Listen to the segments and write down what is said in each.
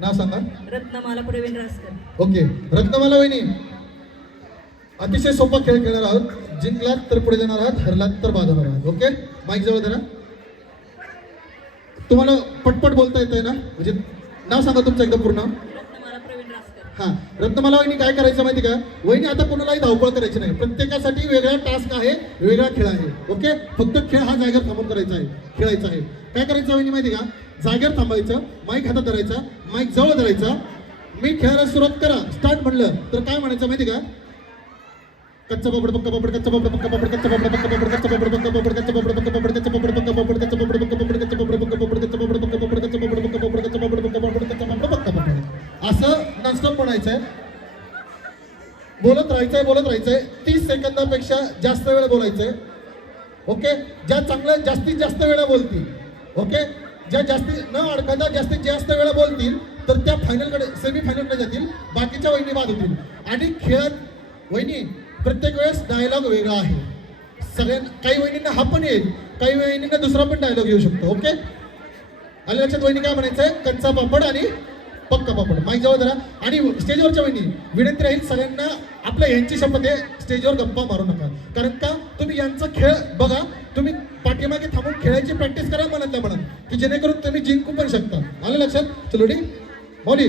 नाव सांगा. रत्नमाला प्रवीण रासकर ओके. रत्नमाला वहिनी अतिशय सोपा खेळ खेळणार आहोत. जिंकलात तर पुढे जाणार आहात हरलात तर बाद होणार आहात. ओके? माईक जवळ धरा. तुम्हाला पटपट बोलता येत आहे ना? म्हणजे नाव सांगा तुमचं एकदा पूर्ण. हा. रत्नमाला वहिनी काय करायचं माहिती का? वहिनी आता कोणालाही धावपळ करायची नाही. प्रत्येकासाठी वेगळा टास्क आहे वेगळा खेळ आहे. ओके? फक्त खेळ हा जागेवर थांबून करायचा आहे. खेळायचा आहे. काय करायचं वहिनी माहिती का? जागेवर थांबायचं माईक हातात धरायचा माईक जवळ धरायचा मी खेळायला सुरुवात करा स्टार्ट म्हणलं तर काय म्हणायचं माहिती का कच्चा पापड पक्का पापड कच्चा पापड पक्का पापड कच्चा पापड पक्का पापड कच्चा पापड पक्का पापड कच्चा पापड पक्का पापड कच्चा पापड पक्का पापड कच्चा पापड पक्का पापड कच्चा पापड पक्का पापड कच्चा पापड पक्का पापड कच्चा पापड पक्का पापड कच्चा पापड पक्का पापड कच्चा पापड पक्का पापड असं नॉनस्टॉप म्हणायचंय बोलत राहायचंय बोलत राहायचंय तीस सेकंदापेक्षा जास्त वेळ बोलायचंय ओके ज्या चांगल्या जास्तीत जास्त वेळा बोलतील ओके ज्या जास्ती न अडकता जास्तीत जास्त वेळा बोलतील तर त्या फायनलकडे सेमी फायनलकडे जातील बाकीच्या वहिनी बाद होतील. आणि खेळात वहिनी प्रत्येक वेळेस डायलॉग वेगळा आहे. सगळ्या काही वहिनींना हा पण येईल काही वहिनींना दुसरा पण डायलॉग येऊ शकतो ओके आले लक्षात? वहिनी काय आहे कच्चा पापड आणि पक्का पापड माईक जवळ धरा. आणि स्टेजवरच्या वहिनी विनंती राहील सगळ्यांना आपल्या यांची शपथ आहे स्टेजवर गप्पा मारू नका. कारण का? तुम्ही यांचा खेळ बघा. तुम्ही पाठीमागे थांबून खेळायची प्रॅक्टिस करा मनातल्या मनात की जेणेकरून तुम्ही जिंकू पण शकता. आलं लक्षात? चलो डी. मौली.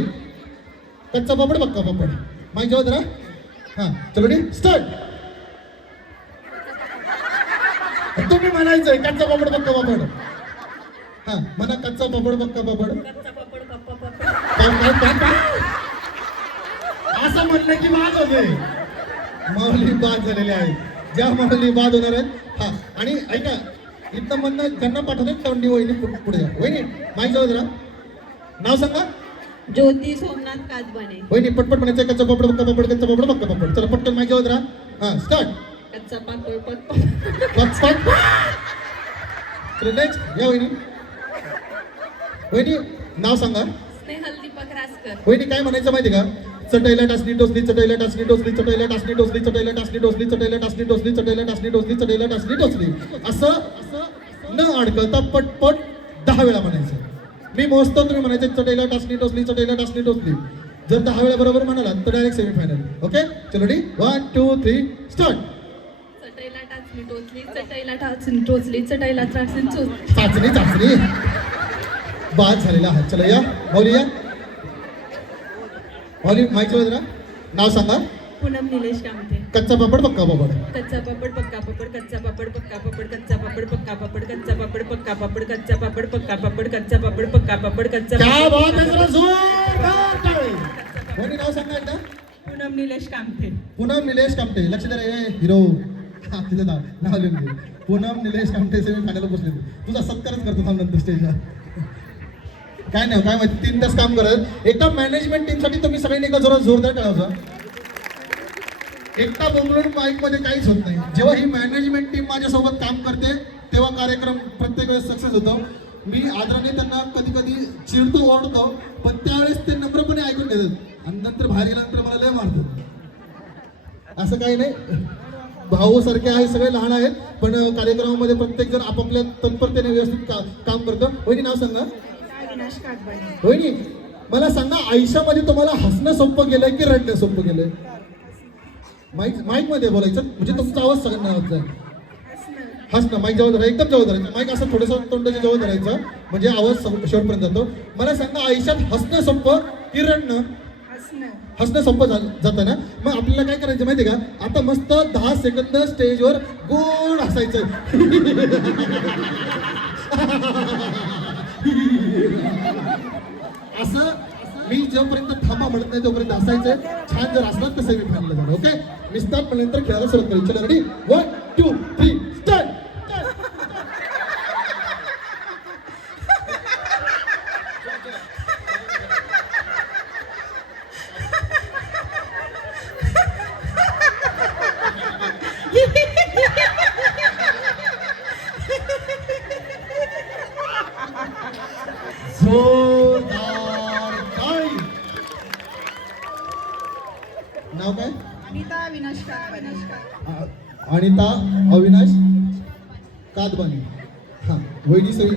कच्चा पापड पक्का पापड. माईक जवळ धरा. हां चलो डी. स्टार्ट तुम्ही म्हणायचंय कच्चा पापड पक्का पापड. हा म्हणा कच्चा पापड पक्का पापड कच्चा पापड पप्पा पापड काय काय काय काय असं म्हणलं की बाद होते. माऊली बाद झालेले आहेत. ज्या माऊली बाद होणार आहेत हा. आणि ऐका इथं म्हणणं त्यांना पाठवतात तोंडी वहिनी पुढे जा. वहिनी माहीत जाऊ जरा नाव सांगा. ज्योती सोमनाथ काजबाने. वहिनी पटपट म्हणायचं कच्चा पापड पक्का पापड कच्चा पापड पक्का पापड. चला पटकन माहीत जाऊ जरा हा स्टार्ट कच्चा पापड start. चला नेक्स्ट या वहिनी. वहिनी नाव सांगा. स्नेहल. वहिनी काय म्हणायचं माहिती का चटईला टाचणी टोचली चटईला टाचणी टोचली चटईला टाचणी टोचली चटईला टाचणी टोचली चटईला टाचणी टोचली चटईला टाचणी टोचली चटईला टाचणी टोचली असं असं न अडकळता पटपट दहा वेळा म्हणायचं मी मोजतो तुम्ही म्हणायचे चटईला टाचणी टोचली चटईला टाचणी टोचली जर दहा वेळा बरोबर म्हणाला तर डायरेक्ट सेमीफायनल ओके चलो डी वन टू थ्री स्टार्ट चटईला टाचणी टोचली चटईला टाचणी टोचली चटईला टाचणी टोचली चाचणी चाचणी बाद झालेला आहात चला या मौली मौली माहिती जरा. नाव सांगा. पूनम निलेश कामते. कच्चा पापड पक्का पापड. कच्चा पापड पक्का पापड कच्चा पापड पक्का पापड कच्चा पापड पक्का पापड कच्चा पापड पक्का पापड कच्चा पापड पक्का पापड कच्चा पापड पक्का पापड कच्चा क्या बात है जरा जोरदार टाळी. कोणी नाव सांगा एकदा. पूनम निलेश कामते. पूनम निलेश कामटे लक्ष द्या रे हिरो. तिचं नाव नाव लिहून घे. पूनम निलेश कामटे सेमी फायनल बसले तुझा सत्कारच करतो थांब नंतर स्टेजला काय नाही काय माहिती तीन तास काम करत. एका मॅनेजमेंट टीमसाठी तुम्ही सगळ्यांनी एका जरा जोरदार टाळावं एकटा बोंबलून माईकमध्ये काहीच होत नाही. जेव्हा ही मॅनेजमेंट टीम माझ्यासोबत काम करते तेव्हा कार्यक्रम प्रत्येक वेळेस सक्सेस होतो. मी आदराने त्यांना कधी कधी चिडतो ओरडतो पण त्यावेळेस ते नम्रपणे ऐकून घेतात. आणि नंतर बाहेर गेल्यानंतर मला लय मारतात. असं काही नाही. भाऊ सारखे आहे सगळे लहान आहेत पण कार्यक्रमामध्ये प्रत्येक जण आपापल्या तत्परतेने व्यवस्थित का, काम करतं. वहिनी नाव सांगा काटबाई वहिनी मला सांगा आयुष्यामध्ये तुम्हाला हसणं सोपं गेलंय की रडणं सोपं गेलंय? माईक माईकमध्ये बोलायचं? म्हणजे तुमचा आवाज सगळ्यांना आवाज जाईल हसणं माईक जवळ धरायचं एकदम जवळ धरायचं. माईक असं थोडंसं तोंडाच्या जवळ धरायचं म्हणजे आवाज शेवटपर्यंत जातो. मला सांगा आयुष्यात हसणं सोपं की रडणं? हसणं. सोपं जातं ना? मग आपल्याला काय करायचं माहिती का? आता मस्त दहा सेकंद स्टेजवर गोड हसायचं. असं मी जोपर्यंत थांबा म्हणत नाही तोपर्यंत असायचंय छान जर असलात तर सेमी फायनल झालं ओके? मी स्टार्ट म्हणल्यानंतर खेळायला सुरुवात करेल चला ready one two three start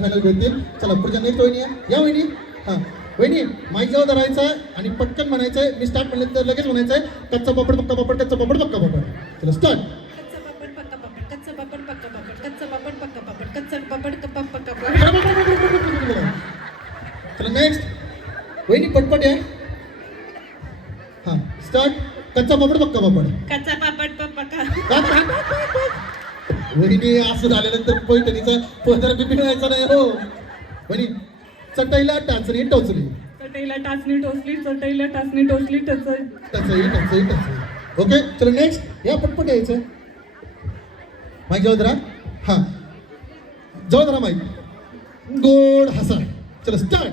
semifinal भेटतील चला पुढच्या नेत वहिनी या. वहिनी. हां. वहिनी माईक जवळ धरायचं आहे आणि पटकन म्हणायचं आहे. मी स्टार्ट म्हणले तर लगेच म्हणायचं आहे. कच्चा पापड पक्का पापड कच्चा पापड पक्का पापड. चला स्टार्ट चला नेक्स्ट वहिनी पटपट आहे हां स्टार्ट कच्चा पापड पक्का पापड. कच्चा पापड पक्का वहिनी असं झाल्यानंतर पैठणीचा पदर बी मिळवायचा नाही हो. वहिनी चटईला टाचणी टोचली चटईला टाचणी टोचली चटईला टाचणी टोचली टच टचई टचई टचई ओके चलो नेक्स्ट या पटपट यायचं. माईक जवळ धरा हा. जवळ धरा माईक गोड हसा चलो स्टार्ट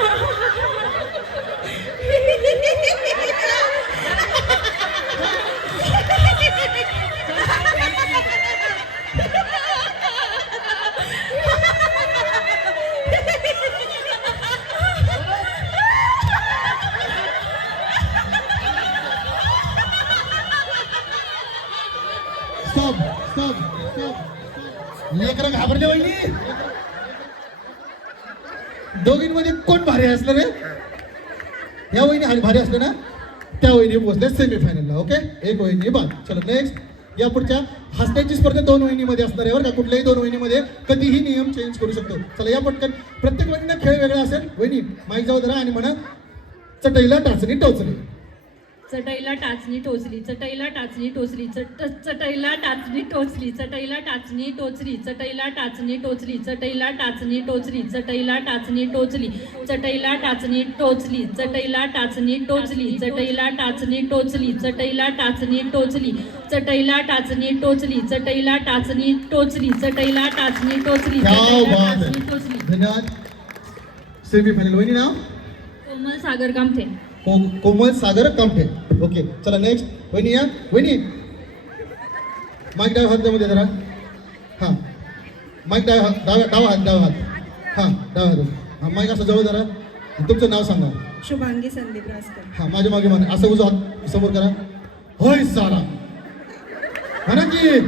भारी असलं ना त्या वहिनी पोहोचल्या सेमीफायनलला ओके एक वहिनी बाद. चलो नेक्स्ट या पुढच्या हसण्याची स्पर्धा दोन वहिनीमध्ये असणार आहे बरं का? कुठल्याही दोन वहिनीमध्ये कधीही नियम चेंज करू शकतो. चला या पटकन. प्रत्येक वहिनीला खेळ वेगळा असेल. वहिनी माईक जाऊ धरा आणि म्हणा चटईला टाचणी टोचली चटईला टाचणी टोचली चटईला टाचणी टोचली चट चटईला टाचणी टोचली चटईला टाचणी टोचली चटईला टाचणी टोचली चटईला टाचणी टोचली चटईला टाचणी टोचली चटईला टाचणी टोचली चटईला टाचणी टोचली चटईला टाचणी टोचली चटईला टाचणी टोचली चटईला टाचणी टोचली चटईला टाचणी टोचली चटईला टाचणी टोचली क्या चटईला बात टाचणी है टोचली धन्यवाद सेमीफायनल वहिनी नाव कोमल सागर कामथे को कोमल सागर कामठे. ओके चला नेक्स्ट वहिनी या. वहिनी. माईक डाव्या हात मध्ये जरा. हां. माईक डाव्या हात डाव्या डावा हात डावा हात. हां डावा हात. हां माईक असं जवळ जरा. तुमचं नाव सांगा. शुभांगी संदीप रासकर हां माझ्या मागे म्हणा. असं उजवा हात समोर करा. होय साला. म्हणा की.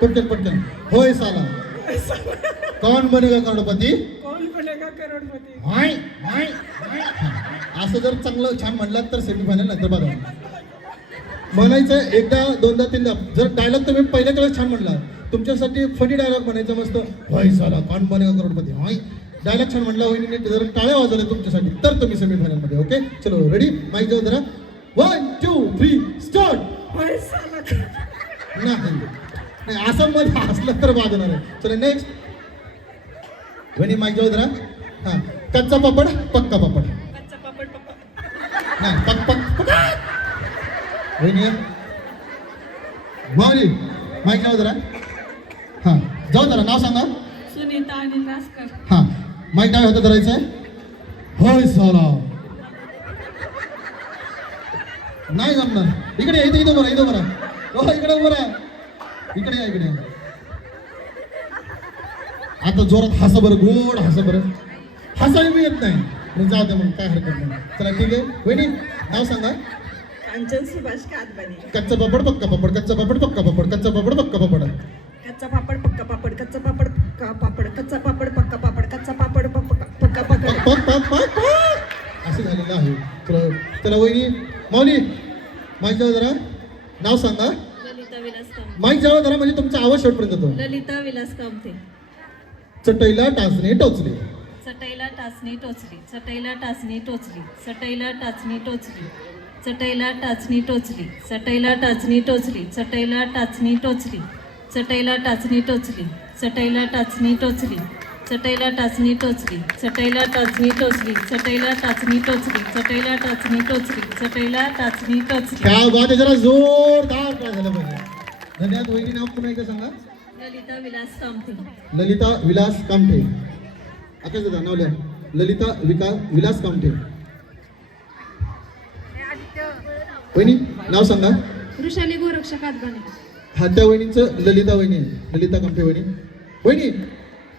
पटकन पटकन. होय साला. कौन बनेगा करोडपती? कौन बनेगा करोडपती? हाय हाय हाय. असं जर चांगलं छान म्हणलात तर सेमीफायनल नंतर बघा म्हणायचं एकदा दोनदा तीनदा. जर डायलॉग तुम्ही पहिल्या वेळेस छान म्हणला तुमच्यासाठी फनी डायलॉग म्हणायचा मस्त होय साला कोण बनेगा करोडपती? हाय. डायलॉग छान म्हणला वहिनी जर टाळ्या वाजवल्या तुमच्यासाठी तर तुम्ही सेमीफायनलमध्ये ओके चलो रेडी माईक जाऊ जरा. वन टू थ्री स्टार्ट नाही. नाही असं मध्ये हसलं तर वाजणार आहे. चला नेक्स्ट वहिनी माईक जाऊ जरा. हां. कच्चा पापड पक्का पापड. नाही पक पक पक वहिनी या. माऊली माईक जाऊ जरा हां जाऊ जरा नाव सांगा सुनीता अनिल रासकर हां माईक डाव्या हातात धरायचं होय साला नाही जमणार इकडे इथे इथं बरं इथं बरं हो इकडे राहा इकडे या इकडे. आता जोरात हसा बरं गोड हसा बरं हसायला येत नाही मग जाऊ दे मग काय हरकत नाही. चला ठीक आहे. वहिनी नाव सांगा. कांचन सुभाष कातबाने कच्चा पापड पक्का पापड. कच्चा पापड पक्का पापड. कच्चा पापड पक्का पापड. कच्चा पापड पक्का पापड. कच्चा पापड पक्का पापड. कच्चा पापड पक्का पापड. कच्चा पापड पक्का पक्का पक पापड असं झालेलं आहे. चला चला वहिनी. माऊली माईक जाऊ जरा. नाव सांगा. ललिता विलास कामते. माईक जाऊ जरा म्हणजे तुमचा आवाज शेवटपर्यंत येतो. ललिता विलास कामते. चटईला टाचणी टोचली चटईला टाचणी टोचली चटईला टाचणी टोचली चटईला टाचणी टोचली चटईला टाचणी टोचली चटईला टाचणी टोचली चटईला टाचणी टोचली चटईला टाचणी टोचली चटईला टाचणी टोचली चटईला टाचणी टोचली चटईला टाचणी टोचली चटईला टाचणी टोचली चटईला टाचणी टोचली चटईला टाचणी टोचली क्या बात आहे जरा जोरदार काय झालं पाहिजे धन्यवाद वहिनी नाव पुन्हा एकदा सांगा ललिता विलास कामते ललिता विलास कामठे आकाश दादा नाव लिहा ललिता विका विलास कामठे. वहिनी नाव सांगा. वृषाली गोरक्ष कातबाने हा त्या वहिनीचं ललिता वहिनी आहे. ललिता कामठे वहिनी. वहिनी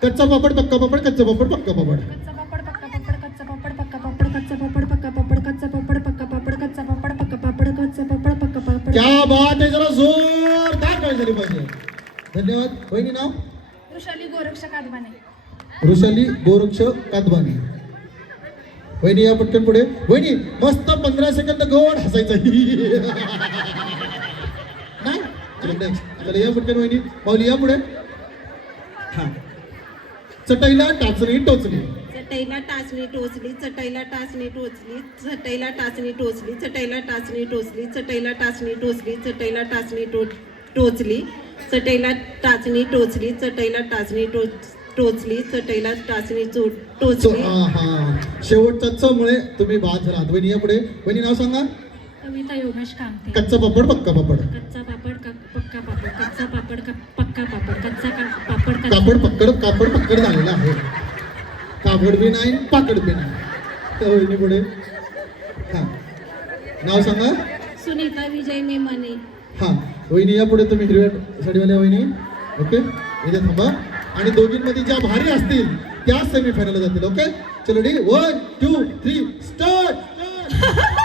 कच्चा पापड पक्का पापड कच्चा पापड पक्का पापड. कच्चा पापड पक्का पापड कच्चा पापड पक्का पापड कच्चा पापड पक्का पापड कच्चा पापड पक्का पापड कच्चा पापड पक्का पापड कच्चा पापड पक्का पापड. क्या बात आहे जरा जोरदार पाहिजे. धन्यवाद. वहिनी नाव? वृषाली गोरक्ष कादबाने वृषाली गोरक्ष कादबानी वहिनी या पटकन पुढे. वहिनी मस्त पंधरा सेकंद गोड हसायचं. या पटकन वहिनी. माऊली या पुढे. हा. चटईला टाचणी टोचली चटईला टाचणी टोचली चटईला टाचणी टोचली चटईला टाचणी टोचली चटईला टाचणी टोचली चटईला टाचणी टोचली चटईला टाचणी टो टोचली चटईला टाचणी टोचली चटईला टाचणी टोच टोचली चटईला टाचणी चो चो- टोचली हा हा. शेवटच्या च मुळे तुम्ही बाद झालात वहिनी या पुढे. वहिनी नाव सांगा. कविता योगेश कामते. कच्चा पापड पक्का पापड. कच्चा पापड का- पक्का पापड. कच्चा पापड का- पक्का पापड. कच्चा का- पापड कच्चा. कापड पक्कड कापड पक्कड झालेला आहे. कापड बी नाही पाकड बी नाही. त्या वहिनी पुढे. हा. नाव सांगा. सुनीता विजय मेमाने. हा. वहिनी या पुढे तुम्ही हिरव्या साडीवाल्या वहिनी. ओके. इथे थांबा. आणि दोघींमध्ये ज्या भारी असतील त्या सेमीफायनल जातील ओके चलो डी वन टू थ्री स्टार्ट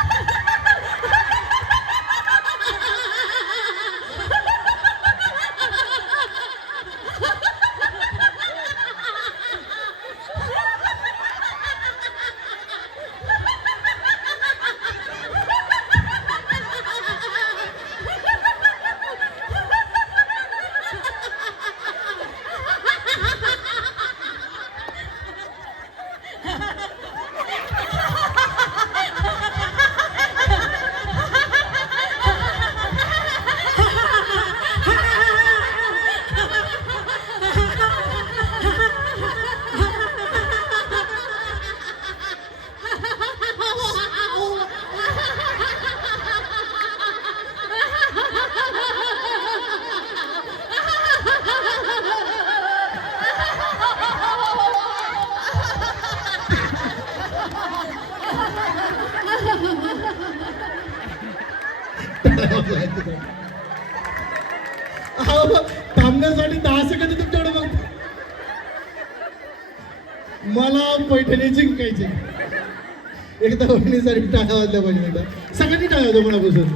एकदा वहिनीसाठी टाळ्या वाजल्या पाहिजे एकदा. सगळ्यांनी टाळ्या वाजल्या मनापासून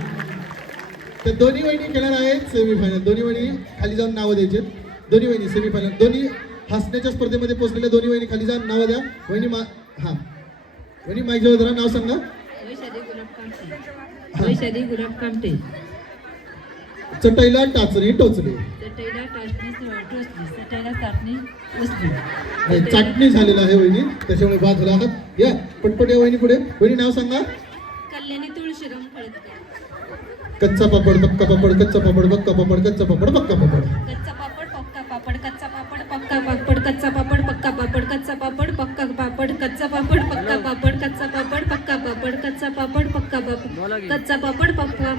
तर दोन्ही वहिनी खेळणार आहेत सेमीफायनल दोन्ही वहिनी खाली जाऊन नावं द्यायचे दोन्ही वहिनी सेमीफायनल दोन्ही हसण्याच्या स्पर्धेमध्ये पोहोचलेल्या दोन्ही वहिनी खाली जाऊन नावं द्या. वहिनी मा हा. वहिनी माझ्या जरा नाव सांगा. वैशाली गुलाब कामटे वैशाली गुलाब कामटे चटईला टाचणी टोचली. चटईला टाचणी टोचली चटईला चाटणी नाही, चाटणी झालेला आहे वहिनी त्याच्यामुळे बाद झाला आहात. या पटपट या वहिनी पुढे. वहिनी नाव सांगा. कल्याणी तुळशीराम कच्चा पापड पक्का पापड कच्चा पापड पक्का पापड कच्चा पापड पक्का पापड. पापड कच्चा पापड पक्का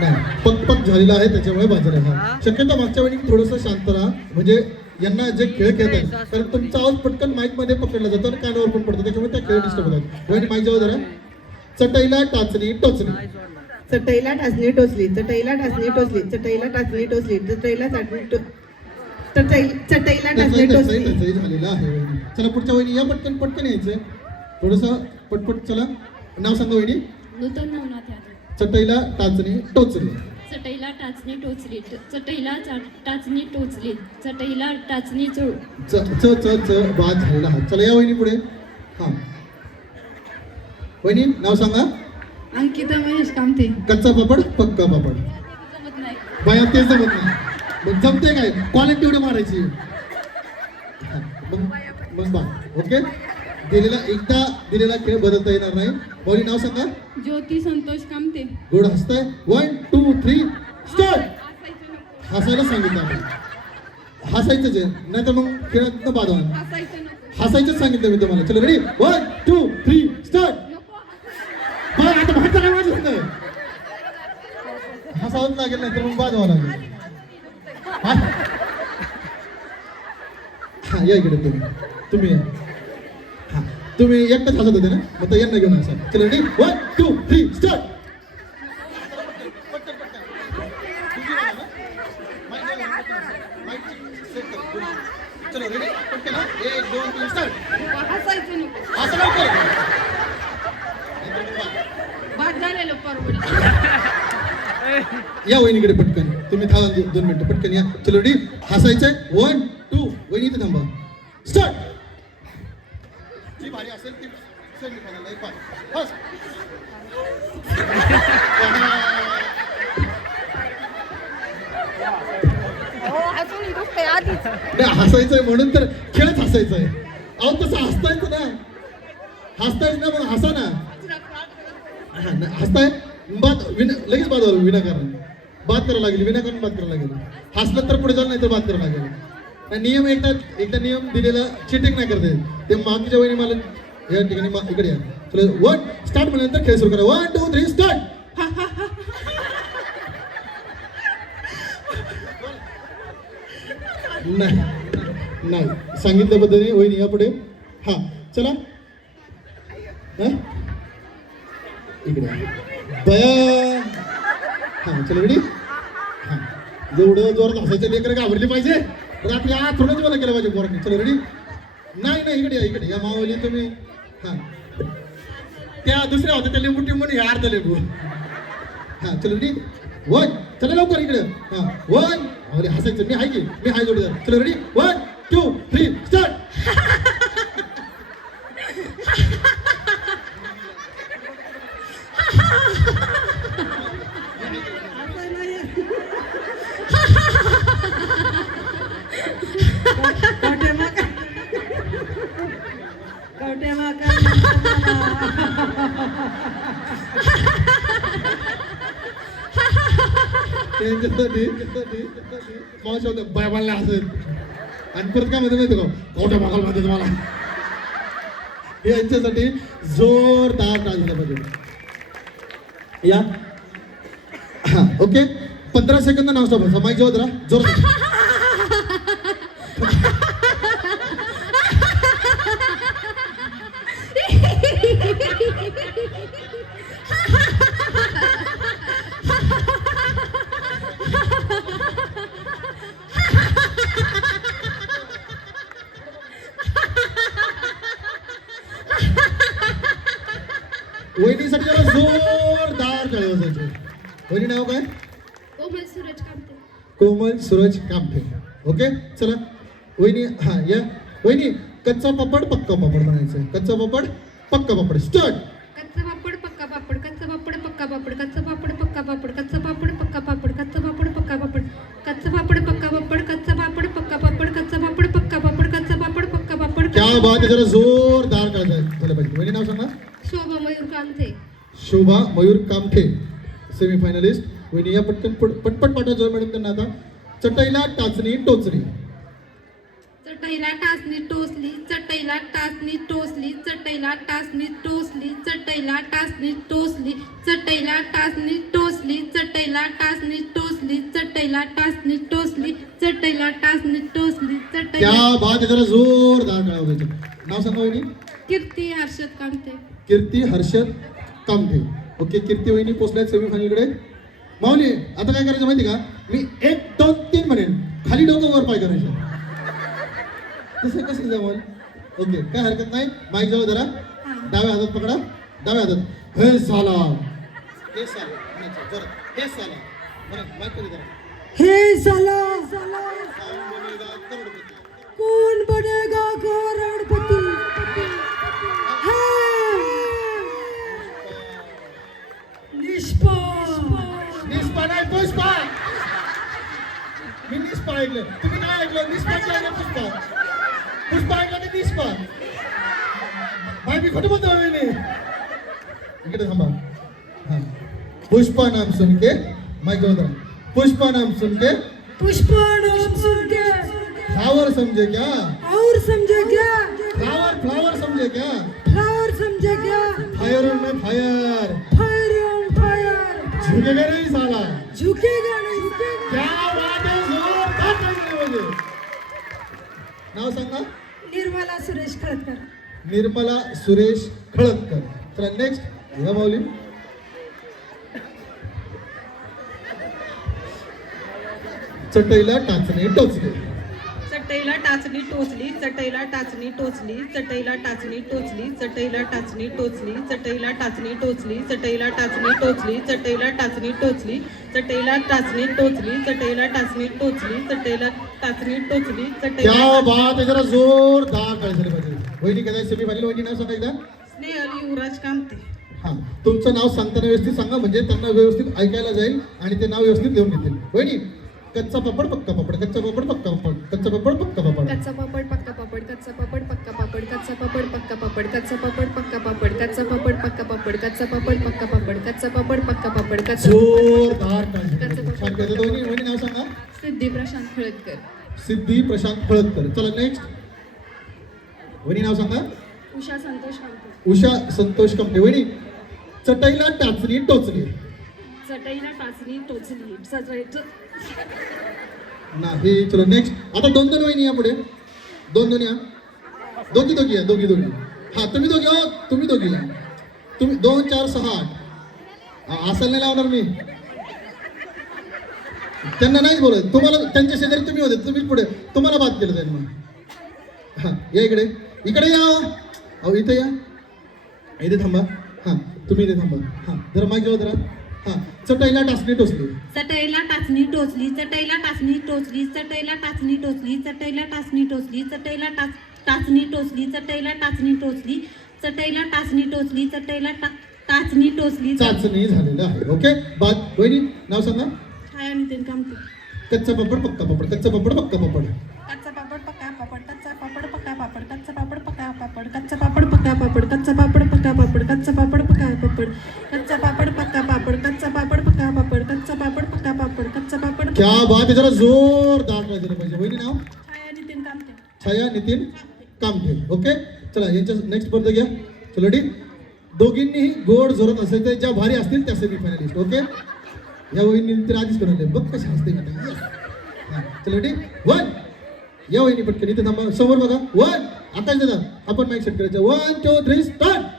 नाही पक पक झालेला आहे त्याच्यामुळे बाजूला हा. शक्यतो मागच्या वेळी थोडंसं शांत राहा. म्हणजे यांना जे खेळ खेळतात कारण तुमचा आवाज पटकन माईकमध्ये पकडला जातो आणि कानावर पण पडतो त्याच्यामुळे त्या खेळ डिस्टर्ब होतात. वहिनी माईक जवळ जरा चटईला टाचणी टोचणी. चटईला टाचणी टोचली. चटईला टाचणी टोचली. चटईला टाचणी टोचली. चटईला टाचणी टो चटई चटईला टाचणी त्याचंही- टोचली. त्याचंही- त्याचंही झालेलं आहे वहिनी चला पुढच्या वहिनी या पटकन पटकन यायचं थोडस पटपट चला. नाव सांगा वहिनी. नूतन नवनाथ यादव चटईला टाचणी टोचली. चटईला टाचणी टोचली. चटईला टाचणी टोचली. चटईला टाचणी चो च च च च बाद झालेला हा चला या वहिनी पुढे. हा. वहिनी नाव सांगा. अंकिता महेश कामते. कच्चा पापड पक्का पापड. जमत नाही. बाया तेच जमत नाही. मग जमते काय? क्वालिटी एवढी मारायची. हा, मग मग बा. ओके दिलेला एकदा दिलेला खेळ बदलता येणार नाही. मौली नाव सांगा. ज्योती संतोष कामते. गोड हसताय. वन टू थ्री स्टार्ट हसायला सांगितलं आपण. हसायचंच आहे. नाही तर मग खेळात न बाधवान हसायचंच सांगितलं मी तुम्हाला. चलो ready one two three start बघ आता भात काय माझं होतं. हसावंच लागेल नाही तर मग बाधवा लागेल. हा हा, या इकडे तुम्ही. तुम्ही या. तुम्ही एकटाच हसत होते ना? मग यांना घेऊन हसा. चलो ready one two three start set कर गुड. चलो रेडी पटकन. एक दोन तीन स्टार्ट हसायचं नको. असं या वहिनीकडे पटकन. तुम्ही थांबा दोन मिनिटं. पटकन या. चलो रेडी हसायचंय. वन टू वहिनी इथे थांबा. स्टार्ट असेल ती सेमीफायनल एक नाही हसायचंय म्हणून तर खेळच हसायचंय. अहो तसं हसतायच ना हसतायच ना म्हणून हसा ना. हसताय बात विना लगेच बाद व्हाल विनाकारण. बात करावं लागेल विनाकारण बात करावं लागेल. हसलं तर पुढे जाल नाही तर बात करावं लागेल नियम एकदा एकदा नियम दिलेला चिटिंग नाही करते ते मागच्या वहिनी मला या ठिकाणी मग इकडे या. चला वन स्टार्ट म्हणल्यानंतर खेळ सुरू करा. वन टू थ्री स्टार्ट नाही. नाही. सांगितल्या पद्धतीने होईल या पुढे. हा. चला. इकडे. बया. हा चला रेडी हा. एवढं जोरात हसायचं लेकर घाबरली पाहिजे. तर आपल्या थोडंच मला केलं पाहिजे पोरांनी. चला रेडी नाही नाही इकडे या इकडे. या मावली तुम्ही. त्या दुसऱ्या होत्या त्या लिंबू टिंबून हे अर्ध लिंबू. हा चलो रेडी वन चला लवकर इकडे. हा वन अरे हसायचं. मी हाय की? मी हाय जोडीदार. चलो ready one two three start Kavathe त्यांच्यासाठी मावशी होते बायबाला असेल आणि परत काय म्हणते माहिती का? मोठ्या भागाला म्हणते तुम्हाला यांच्यासाठी जोरदार डान्स झाला पाहिजे. या. ओके? पंधरा सेकंद नाव स्टॉप माईक जेवत राहा. जोरदार वहिनीसाठी जरा जोरदार टाळी वाजायचे वहिनी नाव काय कोमल सूरज कामते कोमल सूरज कामठे ओके चला वहिनी हा या वहिनी कच्चा पापड पक्का पापड म्हणायचं कच्चा पापड पक्का पापड स्टार्ट कच्चा पापड पक्का पापड कच्चा पापड पक्का पापड कच्चा पापड पक्का पापड कच्चा पापड पक्का पापड कच्चा पापड पक्का पापड कच्चा पापड पक्का पापड कच्चा पापड पक्का पापड कच्चा पापड पक्का पापड कच्चा पापड पक्का पापड क्या बात आहे जरा जोरदार झालं पाहिजे वहिनी नाव सांगा शोभा मयूर कामते शोभा मयूर कामठे सेमीफायनलिस्ट वहिनी या पटकन पट- पटपट पाठवायचं मॅडम त्यांना आता चटईला टाचणी टोचणी. चटईला टाचणी टोचली चटईला टाचणी टोचली चटईला टाचणी टोचली चटईला टाचणी टोचली चटईला टाचणी टोचली चटईला टाचणी टोचली चटईला टाचणी टोचली चटईला टाचणी टोचली क्या चटईला बात जरा जोरदार नाव सांगा वहिनी. कीर्ती हर्षद कामते कीर्ती हर्षद कामठे. ओके कीर्ती वहिनी पोचल्यात सेमीफायनलकडे माऊली आता काय करायचं माहिती का? मी एक दोन तीन म्हणेन. खाली डोकं वर पाय करायचं. तसं कसं जमल? ओके काय हरकत नाही. माईक जवळ जरा डाव्या हातात पकडा. डाव्या हातात. हे साला. हे साला. हे साला. हे साला. कोण बनेगा? करोडपती ऐकलं तुम्ही काय ऐकलं निष्पा ऐकलं पुष्पा पुष्पा ऐकलं की निष्पा भाई मी खोटं बोलतो इकडे थांबा हा पुष्पा नाम सुन के माइक जवळ धरा. पुष्पा नाम सुन के पुष्पा नाम सुन के फ्लावर समझे क्या और समझे क्या फ्लावर फ्लावर समझे क्या फ्लावर समझे क्या फायर में फायर फायर ऑन फायर झुकेगा नहीं साला झुकेगा नहीं झुकेगा क्या नाव सांगा. निर्मला सुरेश खळदकर. निर्मला सुरेश खळदकर. चला नेक्स्ट या माऊली. चटईला टाचणी टोचली चटईला टाचणी टोचली चटईला टाचणी टोचली चटईला टाचणी टोचली चटईला टाचणी टोचली चटईला टाचणी टोचली चटईला टाचणी टोचली चटईला टाचणी टोचली चटईला टाचणी टोचली चटईला टाचणी टोचली चटईला टाचणी टोचली चटईला क्या बात जरा जोरदार पाहिजे वहिनी कदा सेमी फायनल वहिनी नाव सांगा एकदा स्नेहल युवराज कामते हा तुमचं नाव सांगताना व्यवस्थित सांगा म्हणजे त्यांना व्यवस्थित ऐकायला जाईल आणि ते नाव व्यवस्थित लिहून घेतील वहिनी कच्चा पापड पक्का पापड कच्चा पापड पक्का पापड कच्चा पापड पक्का पापड कच्चा पापड पक्का पापड कच्चा पापड पक्का पापड कच्चा पापड पक्का पापड कच्चा पापड पक्का पापड कच्चा पापड पक्का पापड कच्चा पापड पक्का पापड कच्चा पापड पक्का पापड कच्चा जोरदार नाव सांगा सिद्धी प्रशांत खळदकर सिद्धी प्रशांत फळदकर चला नेक्स्ट वहिनी नाव सांगा उषा संतोष कामकर उषा संतोष कमटे वहिनी चटईला टाचणी टोचली चटईला टाचणी टोचली नाही चलो नेक्स्ट आता दोन दोन वहिनी या पुढे. दोन दोन या. दोघी दोघी या दोघी दोघी. हा तुम्ही दोघी हो तुम्ही दोघी या. तुम्ही दोन चार सहा. आठ हा, नाही लावणार मी. त्यांना नाही बोलत. तुम्हाला त्यांच्या शेजारी तुम्ही होते तुम्ही पुढे. तुम्हाला बात केलं जाईल मग. या इकडे. इकडे या. अहो इथे या. इथे थांबा. हा तुम्ही इथे थांबा. हा जरा मागे जरा हा. चटईला टाचणी टोचली. चटईला टाचणी टोचली चटईला टाचणी टोचली चटईला टाचणी टोचली चटईला टाचणी टोचली चटईला टाच टाचणी टोचली चटईला टाचणी टोचली चटईला टाचणी टोचली चटईला टाचणी टोचली. चाचणी झालेलं आहे. ओके? बाद वहिनी नाव सांगा. छाया नितीन कामते कच्चा पापड पक्का पापड. कच्चा पापड पक्का पापड. कच्चा पापड पक्का पापड कच्चा पापड पक्का पापड कच्चा पापड पक्का पापड कच्चा पापड पक्का पापड कच्चा पापड पक्का पापड कच्चा पापड पक्का पापड कच्चा पापड पक्का पापड. कच्चा पापड पक्का पापड कच्चा पापड. क्या बात आहे जरा जोरदार काय झालं पाहिजे वहिनी नाव? छाया नितीन कामते छाया नितीन कामठे. ओके? चला यांच्या नेक्स्ट पर्द घ्या. चलो ठीक दोघींनीही गोड जोरात असेल तर ज्या भारी असतील त्या सेमी फायनलिस्ट ओके? या वहिनी तर आधीच करून बघ कशी हसते का ते. हा, चलो ठीक वन या वहिनी पटकन इथे थांबा. समोर बघा. वन आकाश दादा आपण माईक सेट करायचं. वन टू थ्री स्टार्ट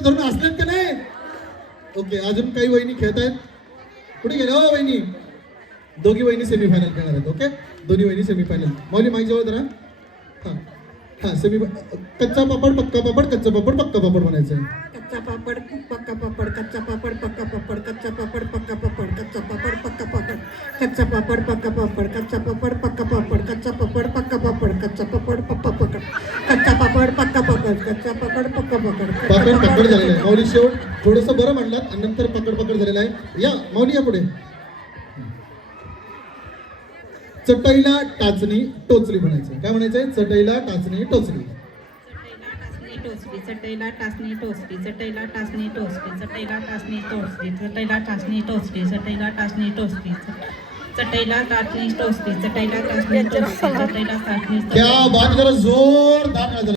नक्की धरून असतात का नाही? ओके अजून काही वहिनी खेळत आहेत? कुठे गेले? हो वहिनी. दोघी वहिनी सेमीफायनल खेळणार आहेत ओके? दोन्ही वहिनी सेमीफायनल मौली माईक जवळ जरा हां. हां सेमी कच्चा पापड पक्का पापड कच्चा पापड पक्का पापड म्हणायचं आहे. कच्चा पापड पक्का पापड कच्चा पापड पक्का पापड कच्चा पापड पक्का पापड कच्चा पापड पक्का पापड कच्चा पापड पक्का पापड कच्चा पापड पक्का पापड कच्चा पापड पक्का पापड कच्चा पापड पक्का पकड कच्चा पापड पक्का पापड कच्चा पापड पक्का पकड पापड पकड झालेलं आहे माऊली शेवट थोडंसं बरं म्हणलात आणि नंतर पकड पकड झालेलं आहे या माऊली या पुढे चटईला टाचणी टोचली म्हणायचं काय म्हणायचंय चटईला टाचणी टोचली चटईला टाचणी टोचली चटईला टाचणी टोचली चटईला टाचणी टोचली चटईला टाचणी टोचली चटईला टाचणी टोचली चटईला टाचणी टोचली चटईला टाचणी टोचली चटईला टाचणी टोचली क्या बात जरा जोरदार